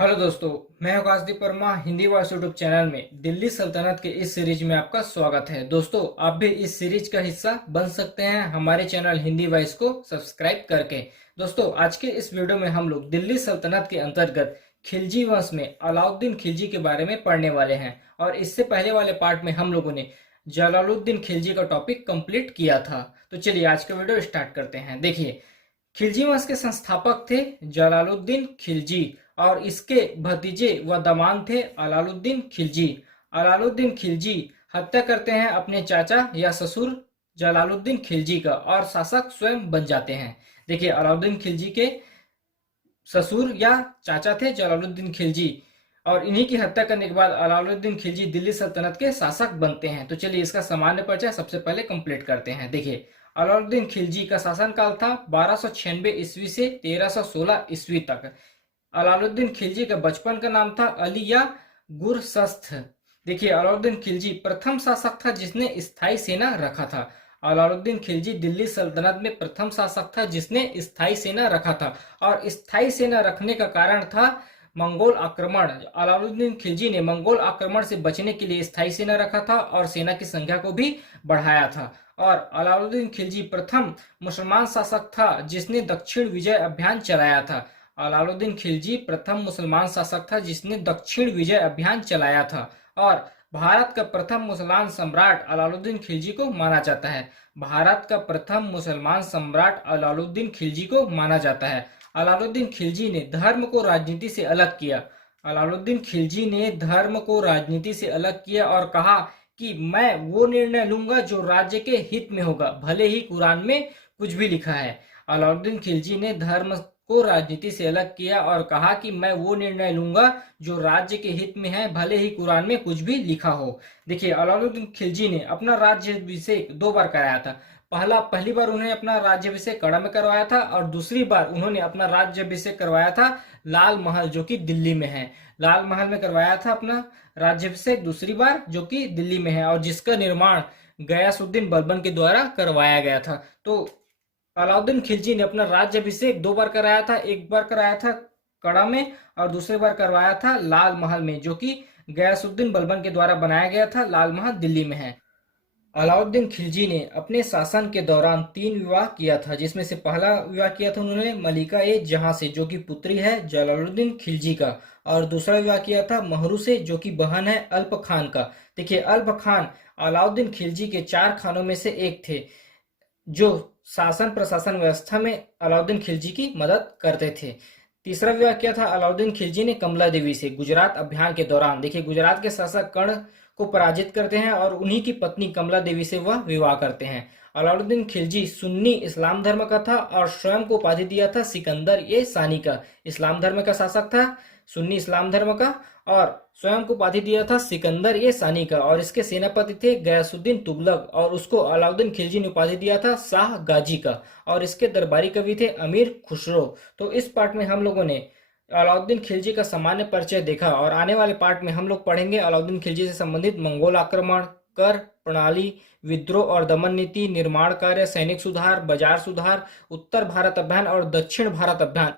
Hello दोस्तों, मैं Akashdeep Verma Hindi voice YouTube channel में दिल्ली सल्तनत के इस सीरीज में आपका स्वागत है। दोस्तों, आप भी इस सीरीज का हिस्सा बन सकते हैं हमारे चैनल हिंदी वॉइस को सब्सक्राइब करके। दोस्तों, आज के इस वीडियो में हम लोग दिल्ली सल्तनत के अंतर्गत खिलजी वंश में अलाउद्दीन खिलजी के बारे में पढ़ने वाले हैं। और इससे पहले वाले पार्ट में हम लोगों ने जलालुद्दीन खिलजी का टॉपिक कंप्लीट किया था। तो चलिए आज का वीडियो स्टार्ट करते हैं। देखिए, खिलजी वंश के संस्थापक थे जलालुद्दीन खिलजी और इसके भतीजे व दामाद थे अलाउद्दीन खिलजी। अलाउद्दीन खिलजी हत्या करते हैं अपने चाचा या ससुर जलालुद्दीन खिलजी का और शासक स्वयं बन जाते हैं। देखिए, अलाउद्दीन खिलजी के ससुर या चाचा थे जलालुद्दीन खिलजी और इन्हीं की हत्या करने के बाद अलाउद्दीन खिलजी दिल्ली सल्तनत के शासक बनते हैं। तो चलिए इसका सामान्य परिचय सबसे पहले कंप्लीट करते हैं। देखिए, अलाउद्दीन खिलजी का शासनकाल था 1296 ईस्वी से 1316 ईस्वी तक। अलाउद्दीन खिलजी का बचपन का नाम था अली या गुरशस्थ। देखिए, अलाउद्दीन खिलजी प्रथम शासक था जिसने स्थायी सेना रखा था। अलाउद्दीन खिलजी दिल्ली सल्तनत में प्रथम शासक था जिसने स्थायी सेना रखा था और स्थायी सेना रखने का कारण था मंगोल आक्रमण। अलाउद्दीन खिलजी ने मंगोल आक्रमण से बचने के लिए स्थायी सेना रखा था और सेना की संख्या को भी बढ़ाया था। और अलाउद्दीन खिलजी प्रथम मुसलमान शासक था जिसने दक्षिण विजय अभियान चलाया था। अलाउद्दीन खिलजी प्रथम मुसलमान शासक था जिसने दक्षिण विजय अभियान चलाया था और भारत का प्रथम मुसलमान सम्राट अलाउद्दीन खिलजी को माना जाता है। भारत का प्रथम मुसलमान सम्राट अलाउद्दीन खिलजी को माना जाता है। अलाउद्दीन खिलजी ने धर्म को राजनीति से अलग किया। अलाउद्दीन खिलजी ने धर्म को राजनीति से अलग किया और कहा कि मैं वो निर्णय लूंगा जो राज्य के हित में होगा, भले ही कुरान में कुछ भी लिखा है। अलाउद्दीन खिलजी ने धर्म को राजनीति से अलग किया और कहा कि मैं वो निर्णय लूंगा जो राज्य के हित में है, भले ही कुरान में कुछ भी लिखा हो। देखिए, अलाउद्दीन खिलजी ने अपना राज्याभिषेक 2 बार कराया था। पहली बार उन्होंने अपना राज्याभिषेक कड़ा में करवाया था और दूसरी बार उन्होंने अपना राज्याभिषेक करवाया था लाल महल, जो कि दिल्ली में है। लाल महल में करवाया था अपना राज्याभिषेक दूसरी बार, जो कि दिल्ली में है और जिसका निर्माण गयासुद्दीन बलबन के द्वारा करवाया गया था। तो अलाउद्दीन खिलजी ने अपना राज्याभिषेक 2 बार कराया था। एक बार कराया था कड़ा में और दूसरी बार करवाया था लाल महल में, जो कि गयासुद्दीन बलबन के द्वारा बनाया गया था। लाल महल दिल्ली में है। अलाउद्दीन खिलजी ने अपने शासन के दौरान 3 विवाह किया था, जिसमें से पहला विवाह किया था उन्होंने मलिका ए जहां से, जो कि पुत्री है जलालुद्दीन खिलजी का, और दूसरा विवाह किया था महरू से, जो कि बहन है अल्प खान का। देखिए, अल्प खान अलाउद्दीन खिलजी के 4 खानों में से एक थे जो शासन प्रशासन व्यवस्था में अलाउद्दीन खिलजी की मदद करते थे। तीसरा विवाह किया था अलाउद्दीन खिलजी ने कमला देवी से गुजरात अभियान के दौरान। देखिए, गुजरात के शासक कर्ण को पराजित करते हैं और उन्हीं की पत्नी कमला देवी से वह विवाह करते हैं। अलाउद्दीन खिलजी सुन्नी इस्लाम धर्म का था और स्वयं को उपाधि दिया था सिकंदर ए सानी का। इस्लाम धर्म का शासक था, सुन्नी इस्लाम धर्म का, और स्वयं को उपाधि दिया था सिकंदर ए सानी का। और इसके सेनापति थे गयासुद्दीन तुगलक और उसको अलाउद्दीन खिलजी ने उपाधि दिया था शाह गाजी का। और इसके दरबारी कवि थे अमीर खुसरो। तो इस पार्ट में हम लोगों ने अलाउद्दीन खिलजी का सामान्य परिचय देखा और आने वाले पार्ट में हम लोग पढ़ेंगे अलाउद्दीन खिलजी से संबंधित मंगोल आक्रमण, कर प्रणाली, विद्रोह और दमन नीति, निर्माण कार्य, सैनिक सुधार, बाजार सुधार, उत्तर भारत अभियान और दक्षिण भारत अभियान।